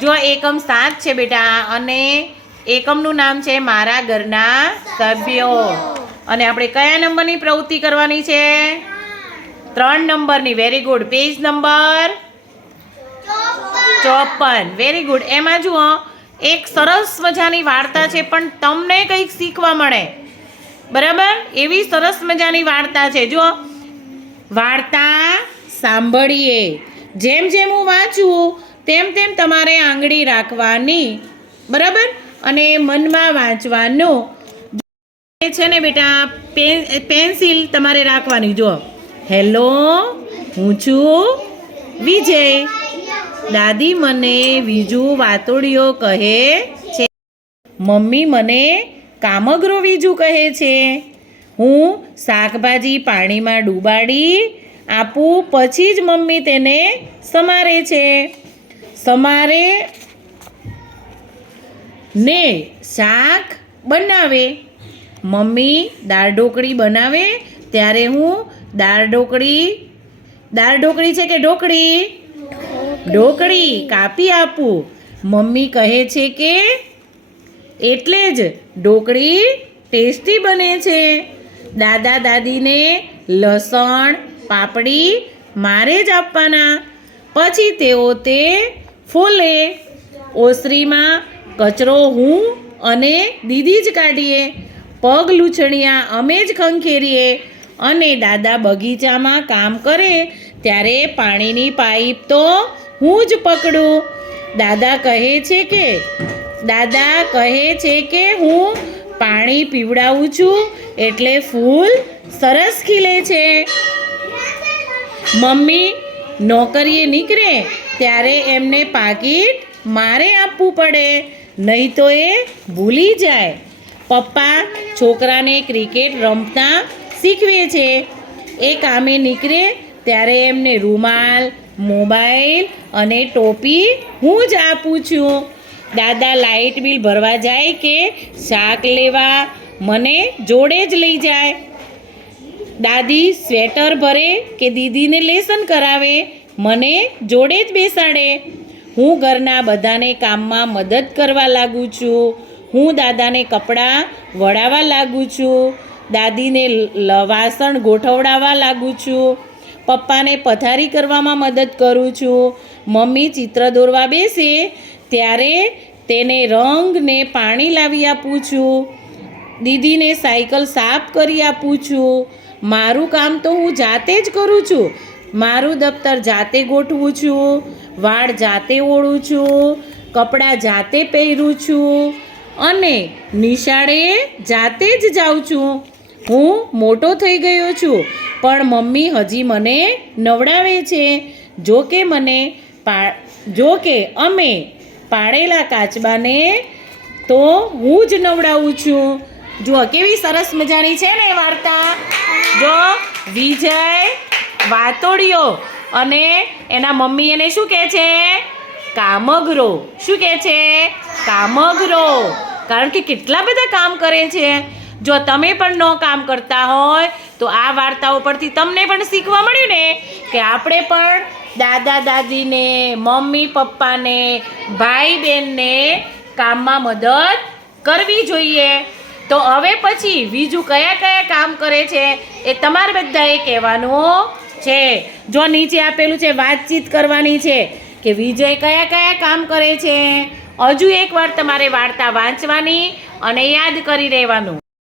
જો એકમ સાત છે બેટા, અને એકમનું નામ છે મારા ઘરના સભ્યો. અને આપણે કયા નંબરની પ્રવૃત્તિ કરવાની છે? ત્રણ નંબરની વેરી ગુડ પેજ નંબર? ચોપન. વેરી ગુડ એમાં જુઓ, એક સરસ મજાની વાર્તા છે, પણ તમને કંઈક શીખવા મળે. બરાબર? એવી સરસ મજાની વાર્તા છે. જુઓ વાર્તા સાંભળીએ. જેમ જેમ હું વાંચું, તેમ તેમ તમારે આંગળી રાખવાની. બરાબર? અને મનમાં વાંચવાનું. છે ને બેટા, પેન પેન્સિલ તમારે રાખવાની. જો હેલો, હું છું વિજય. દાદી મને બીજું વાતોડીઓ કહે છે. મમ્મી મને કામગરો બીજું કહે છે. હું શાકભાજી પાણીમાં ડૂબાડી આપું પછી જ મમ્મી તેને સમારે છે. સમારે ને શાક બનાવે. મમ્મી દાળ ઢોકળી બનાવે ત્યારે હું દાળ ઢોકળી દાળ ઢોકળી છે કે ઢોકળી? ઢોકળી. કાપી આપું. મમ્મી કહે છે કે એટલે જ ઢોકળી ટેસ્ટી બને છે. દાદા દાદીને લસણ, પાપડી મારે જ આપવાના. પછી તેઓ તે ફૂલે. ઓસરીમાં કચરો હું અને દીદી જ કાઢીએ. પગ લૂછણિયા અમે જ ખંખેરીએ. અને દાદા બગીચામાં કામ કરે ત્યારે પાણીની પાઇપ તો હું જ પકડું. દાદા કહે છે કે, દાદા કહે છે કે હું પાણી પીવડાવું છું એટલે ફૂલ સરસ ખીલે છે. મમ્મી નોકરીએ નીકળે ત્યારે એમને પાકીટ મારે આપવું પડે, નહીં તો એ ભૂલી જાય. પપ્પા છોકરાને ક્રિકેટ રમતા શીખવે છે. એ કામે નીકળે ત્યારે એમને રૂમાલ, મોબાઈલ અને ટોપી હું જ આપું છું. દાદા લાઇટ બિલ ભરવા જાય કે શાક લેવા? મને જોડે જ લઈ જાય. દાદી સ્વેટર ભરે કે દીદીને લેસન કરાવે? મને જોડે જ બેસાડે. હું ઘરના બધાને કામમાં મદદ કરવા લાગુ છું. હું દાદાને કપડાં વળાવવા લાગું છું. દાદીને વાસણ ગોઠવડાવવા લાગુ છું. પપ્પાને પથારી કરવામાં મદદ કરું છું. મમ્મી ચિત્ર દોરવા બેસે ત્યારે તેને રંગને પાણી લાવી આપું છું. દીદીને સાયકલ સાફ કરી આપું છું. મારું કામ તો હું જાતે જ કરું છું. મારું દફતર જાતે ગોઠવું છું. વાળ જાતે ઓળું છું. કપડાં જાતે પહેરું છું. અને નિશાળે જાતે જ જાઉં છું. હું મોટો થઈ ગયો છું. પણ મમ્મી હજી મને નવડાવે છે. જો કે મને પા, જો કે અમે પાડેલા કાચબાને, તો હું જ નવડાવું છું. જુઓ, કેવી સરસ મજાની છે ને વાર્તા. જો, વિજય વાતોડિયો અને એના મમ્મી એને શું કહે છે? કામગરો. શું કહે છે? કામગરો. કારણ કે કેટલા બધા કામ કરે છે. જો તમે પણ ન કામ કરતા હોય, તો આ વાર્તાઓ પરથી તમને પણ શીખવા મળ્યું ને કે આપણે પણ દાદા દાદીને મમ્મી પપ્પાને ભાઈ બહેનને કામમાં મદદ કરવી જોઈએ. તો હવે પછી બીજું કયા કયા કામ કરે છે એ તમારે બધાએ કહેવાનું છે. જો નીચે આપેલું છે, વાતચીત કરવાની છે કે વિજય કયા કયા કામ કરે છે. હજુ એકવાર તમારે વાર્તા વાંચવાની અને યાદ કરી રહેવાનું.